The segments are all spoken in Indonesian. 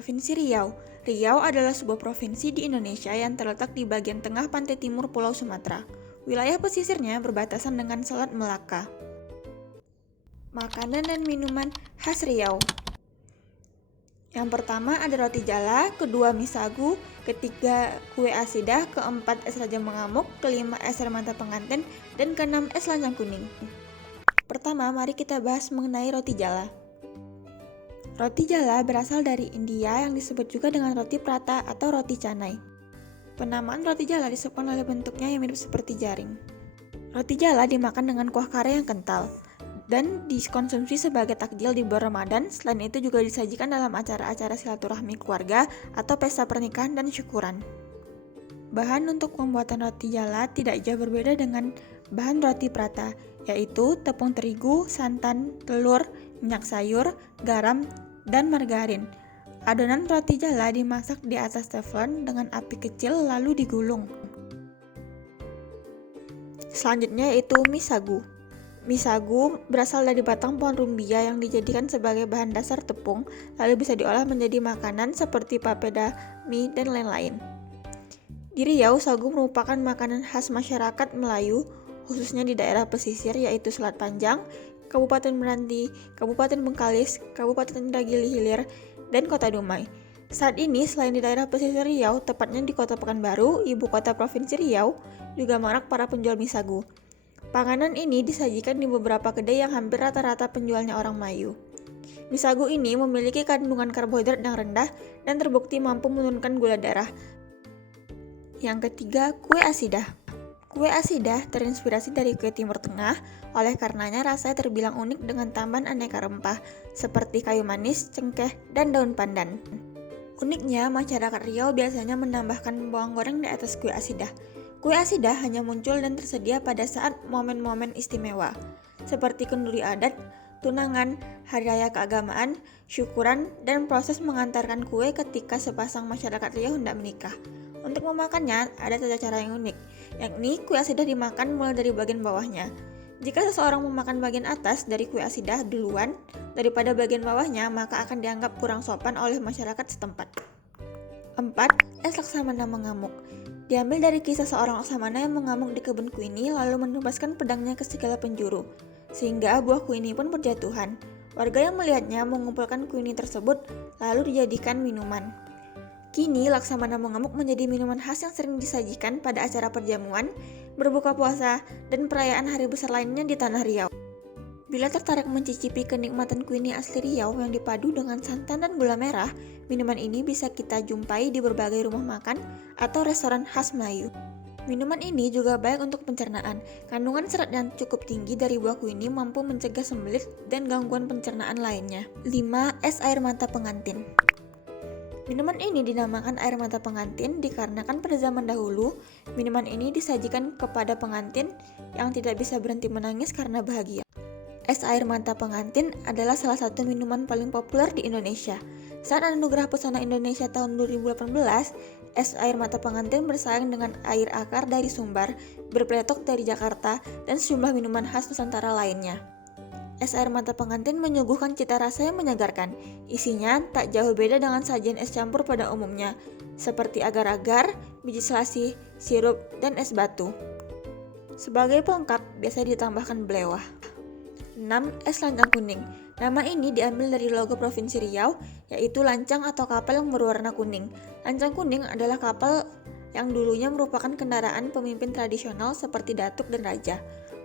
Provinsi Riau. Riau adalah sebuah provinsi di Indonesia yang terletak di bagian tengah pantai timur Pulau Sumatera. Wilayah pesisirnya berbatasan dengan Selat Melaka. Makanan dan minuman khas Riau. Yang pertama ada roti jala, kedua mie sagu, ketiga kue asidah, keempat es raja mengamuk, kelima es air mata pengantin, dan keenam es lancang kuning. Pertama, mari kita bahas mengenai roti jala. Roti jala berasal dari India yang disebut juga dengan roti prata atau roti canai. Penamaan roti jala disebabkan oleh bentuknya yang mirip seperti jaring. Roti jala dimakan dengan kuah kare yang kental dan dikonsumsi sebagai takjil di bulan Ramadan. Selain itu juga disajikan dalam acara-acara silaturahmi keluarga atau pesta pernikahan dan syukuran. Bahan untuk pembuatan roti jala tidak jauh berbeda dengan bahan roti prata, yaitu tepung terigu, santan, telur, minyak sayur, garam, dan margarin. Adonan roti jala dimasak di atas teflon dengan api kecil lalu digulung. Selanjutnya yaitu mie sagu. Mie sagu berasal dari batang pohon rumbia yang dijadikan sebagai bahan dasar tepung, lalu bisa diolah menjadi makanan seperti papeda, mie, dan lain-lain. Di Riau, sagu merupakan makanan khas masyarakat Melayu, khususnya di daerah pesisir yaitu Selat Panjang, Kabupaten Meranti, Kabupaten Bengkalis, Kabupaten Indragiri Hilir, dan Kota Dumai. Saat ini, selain di daerah pesisir Riau, tepatnya di Kota Pekanbaru, ibu kota Provinsi Riau, juga marak para penjual mie sagu. Panganan ini disajikan di beberapa kedai yang hampir rata-rata penjualnya orang Melayu. Mie sagu ini memiliki kandungan karbohidrat yang rendah dan terbukti mampu menurunkan gula darah. Yang ketiga, kue asidah. Kue asidah terinspirasi dari kue Timur Tengah, oleh karenanya rasanya terbilang unik dengan tambahan aneka rempah seperti kayu manis, cengkeh, dan daun pandan. Uniknya, masyarakat Riau biasanya menambahkan bawang goreng di atas kue asidah. Kue asidah hanya muncul dan tersedia pada saat momen-momen istimewa, seperti kenduri adat, tunangan, hari raya keagamaan, syukuran, dan proses mengantarkan kue ketika sepasang masyarakat Riau hendak menikah. Untuk memakannya, ada tata cara yang unik, yakni kue asidah dimakan mulai dari bagian bawahnya. Jika seseorang memakan bagian atas dari kue asidah duluan daripada bagian bawahnya, maka akan dianggap kurang sopan oleh masyarakat setempat. 4. Es laksamana mengamuk. Diambil dari kisah seorang laksamana yang mengamuk di kebun kuini lalu menembaskan pedangnya ke segala penjuru, sehingga buah kuini pun berjatuhan. Warga yang melihatnya mengumpulkan kuini tersebut lalu dijadikan minuman. Kini, laksamana mengamuk menjadi minuman khas yang sering disajikan pada acara perjamuan, berbuka puasa, dan perayaan hari besar lainnya di tanah Riau. Bila tertarik mencicipi kenikmatan kuini asli Riau yang dipadu dengan santan dan gula merah, minuman ini bisa kita jumpai di berbagai rumah makan atau restoran khas Melayu. Minuman ini juga baik untuk pencernaan. Kandungan serat yang cukup tinggi dari buah kuini mampu mencegah sembelit dan gangguan pencernaan lainnya. 5. Es air mata pengantin. Minuman ini dinamakan air mata pengantin dikarenakan pada zaman dahulu, minuman ini disajikan kepada pengantin yang tidak bisa berhenti menangis karena bahagia. Es air mata pengantin adalah salah satu minuman paling populer di Indonesia. Saat Anugerah Pesona Indonesia tahun 2018, es air mata pengantin bersaing dengan air akar dari Sumbar, berpeletok dari Jakarta, dan sejumlah minuman khas Nusantara lainnya. Es air mata pengantin menyuguhkan cita rasa yang menyegarkan. Isinya tak jauh beda dengan sajian es campur pada umumnya, seperti agar-agar, biji selasih, sirup, dan es batu. Sebagai pelengkap, biasanya ditambahkan belewah. 6. Es lancang kuning. Nama ini diambil dari logo Provinsi Riau, yaitu lancang atau kapal yang berwarna kuning. Lancang kuning adalah kapal yang dulunya merupakan kendaraan pemimpin tradisional seperti datuk dan raja.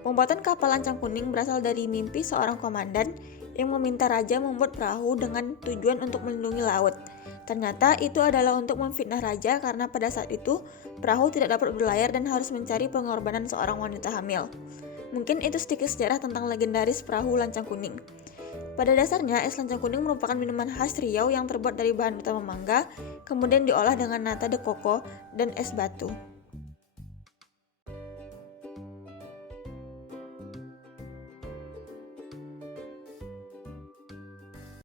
Pembuatan kapal lancang kuning berasal dari mimpi seorang komandan yang meminta raja membuat perahu dengan tujuan untuk melindungi laut. Ternyata itu adalah untuk memfitnah raja karena pada saat itu perahu tidak dapat berlayar dan harus mencari pengorbanan seorang wanita hamil. Mungkin itu sedikit sejarah tentang legendaris perahu lancang kuning. Pada dasarnya, es lancang kuning merupakan minuman khas Riau yang terbuat dari bahan utama mangga, kemudian diolah dengan nata de coco dan es batu.